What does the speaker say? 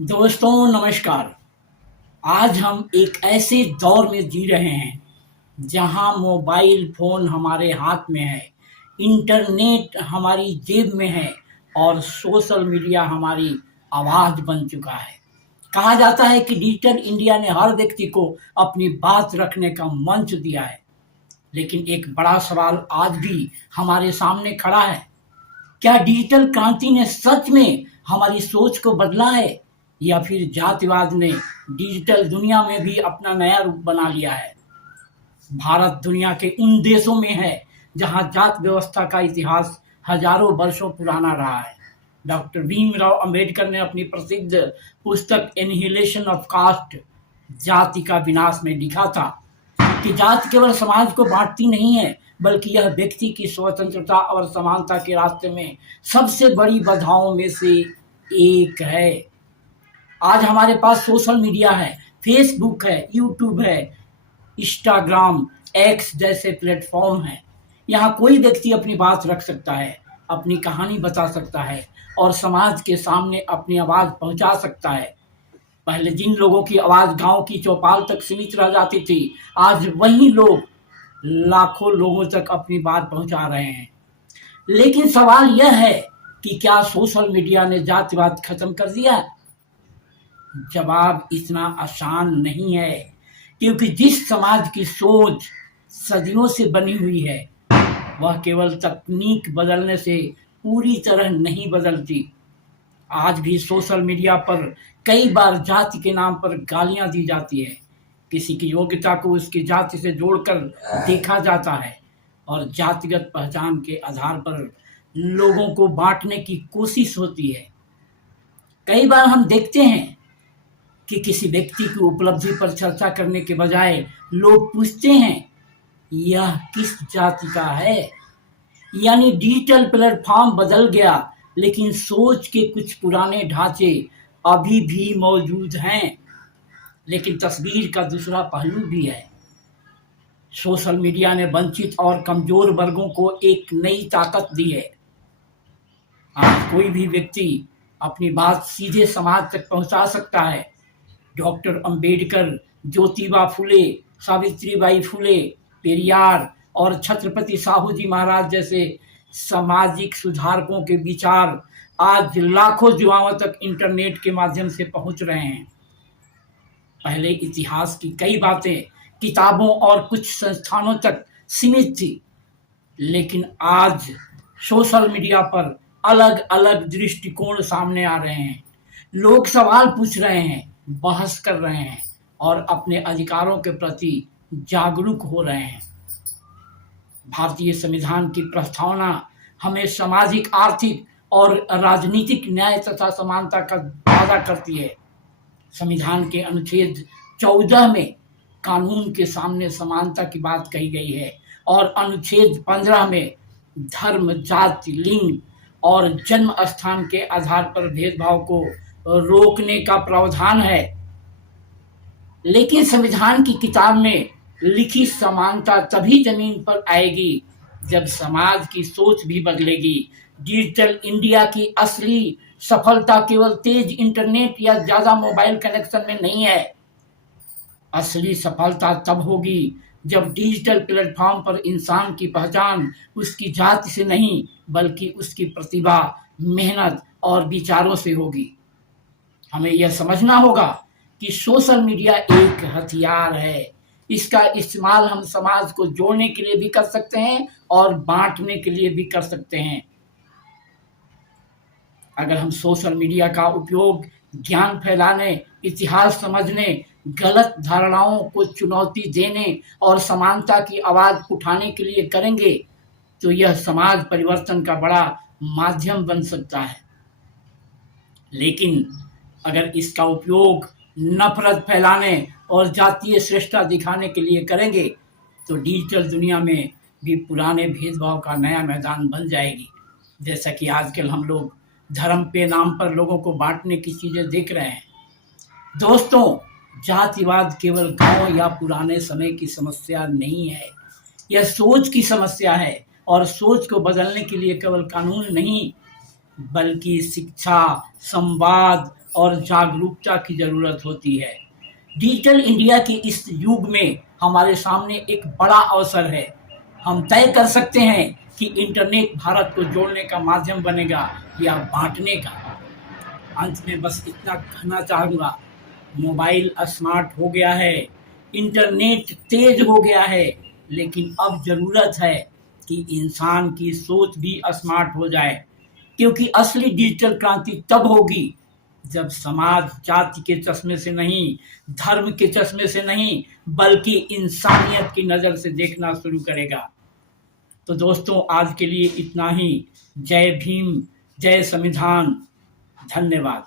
दोस्तों नमस्कार। आज हम एक ऐसे दौर में जी रहे हैं जहां मोबाइल फ़ोन हमारे हाथ में है, इंटरनेट हमारी जेब में है और सोशल मीडिया हमारी आवाज़ बन चुका है। कहा जाता है कि डिजिटल इंडिया ने हर व्यक्ति को अपनी बात रखने का मंच दिया है, लेकिन एक बड़ा सवाल आज भी हमारे सामने खड़ा है। क्या डिजिटल क्रांति ने सच में हमारी सोच को बदला है या फिर जातिवाद ने डिजिटल दुनिया में भी अपना नया रूप बना लिया है? भारत दुनिया के उन देशों में है जहां जात व्यवस्था का इतिहास हजारों वर्षों पुराना रहा है। डॉक्टर भीमराव अंबेडकर ने अपनी प्रसिद्ध पुस्तक एनिहिलेशन ऑफ कास्ट जाति का विनाश में लिखा था कि जाति केवल समाज को बांटती नहीं है, बल्कि यह व्यक्ति की स्वतंत्रता और समानता के रास्ते में सबसे बड़ी बाधाओं में से एक है। आज हमारे पास सोशल मीडिया है, फेसबुक है, यूट्यूब है, इंस्टाग्राम, एक्स जैसे प्लेटफॉर्म हैं। यहाँ कोई व्यक्ति अपनी बात रख सकता है, अपनी कहानी बता सकता है और समाज के सामने अपनी आवाज़ पहुंचा सकता है। पहले जिन लोगों की आवाज़ गांव की चौपाल तक सीमित रह जाती थी, आज वही लोग लाखों लोगों तक अपनी बात पहुंचा रहे हैं। लेकिन सवाल यह है कि क्या सोशल मीडिया ने जातिवाद खत्म कर दिया? जवाब इतना आसान नहीं है, क्योंकि जिस समाज की सोच सदियों से बनी हुई है, वह केवल तकनीक बदलने से पूरी तरह नहीं बदलती। आज भी सोशल मीडिया पर कई बार जाति के नाम पर गालियां दी जाती है। किसी की योग्यता को उसकी जाति से जोड़कर देखा जाता है और जातिगत पहचान के आधार पर लोगों को बांटने की कोशिश होती है। कई बार हम देखते हैं कि किसी व्यक्ति की उपलब्धि पर चर्चा करने के बजाय लोग पूछते हैं, यह किस जाति का है? यानी डिजिटल प्लेटफॉर्म बदल गया, लेकिन सोच के कुछ पुराने ढांचे अभी भी मौजूद हैं। लेकिन तस्वीर का दूसरा पहलू भी है। सोशल मीडिया ने वंचित और कमजोर वर्गों को एक नई ताकत दी है। आज कोई भी व्यक्ति अपनी बात सीधे समाज तक पहुंचा सकता है। डॉक्टर अंबेडकर, ज्योतिबा फुले, सावित्रीबाई फुले, पेरियार और छत्रपति साहू जी महाराज जैसे सामाजिक सुधारकों के विचार आज लाखों युवाओं तक इंटरनेट के माध्यम से पहुंच रहे हैं। पहले इतिहास की कई बातें किताबों और कुछ संस्थानों तक सीमित थी, लेकिन आज सोशल मीडिया पर अलग अलग दृष्टिकोण सामने आ रहे हैं। लोग सवाल पूछ रहे हैं, बहस कर रहे हैं और अपने अधिकारों के प्रति जागरूक हो रहे हैं। भारतीय संविधान की प्रस्तावना हमें सामाजिक, आर्थिक और राजनीतिक न्याय तथा समानता का वादा करती है। संविधान के अनुच्छेद 14 में कानून के सामने समानता की बात कही गई है और अनुच्छेद 15 में धर्म, जाति, लिंग और जन्म स्थान के आधार पर भेदभाव को रोकने का प्रावधान है। लेकिन संविधान की किताब में लिखी समानता तभी जमीन पर आएगी जब समाज की सोच भी बदलेगी। डिजिटल इंडिया की असली सफलता केवल तेज इंटरनेट या ज्यादा मोबाइल कनेक्शन में नहीं है। असली सफलता तब होगी जब डिजिटल प्लेटफॉर्म पर इंसान की पहचान उसकी जाति से नहीं, बल्कि उसकी प्रतिभा, मेहनत और विचारों से होगी। हमें यह समझना होगा कि सोशल मीडिया एक हथियार है। इसका इस्तेमाल हम समाज को जोड़ने के लिए भी कर सकते हैं और बांटने के लिए भी कर सकते हैं। अगर हम सोशल मीडिया का उपयोग ज्ञान फैलाने, इतिहास समझने, गलत धारणाओं को चुनौती देने और समानता की आवाज उठाने के लिए करेंगे, तो यह समाज परिवर्तन का बड़ा माध्यम बन सकता है। लेकिन अगर इसका उपयोग नफरत फैलाने और जातीय श्रेष्ठता दिखाने के लिए करेंगे, तो डिजिटल दुनिया में भी पुराने भेदभाव का नया मैदान बन जाएगी। जैसा कि आजकल हम लोग धर्म के नाम पर लोगों को बांटने की चीज़ें देख रहे हैं। दोस्तों, जातिवाद केवल गांव या पुराने समय की समस्या नहीं है, यह सोच की समस्या है। और सोच को बदलने के लिए केवल कानून नहीं, बल्कि शिक्षा, संवाद और जागरूकता की ज़रूरत होती है। डिजिटल इंडिया के इस युग में हमारे सामने एक बड़ा अवसर है। हम तय कर सकते हैं कि इंटरनेट भारत को जोड़ने का माध्यम बनेगा या बांटने का। अंत में बस इतना कहना चाहूँगा, मोबाइल स्मार्ट हो गया है, इंटरनेट तेज हो गया है, लेकिन अब ज़रूरत है कि इंसान की सोच भी स्मार्ट हो जाए, क्योंकि असली डिजिटल क्रांति तब होगी जब समाज जाति के चश्मे से नहीं, धर्म के चश्मे से नहीं, बल्कि इंसानियत की नज़र से देखना शुरू करेगा। तो दोस्तों, आज के लिए इतना ही। जय भीम, जय संविधान, धन्यवाद।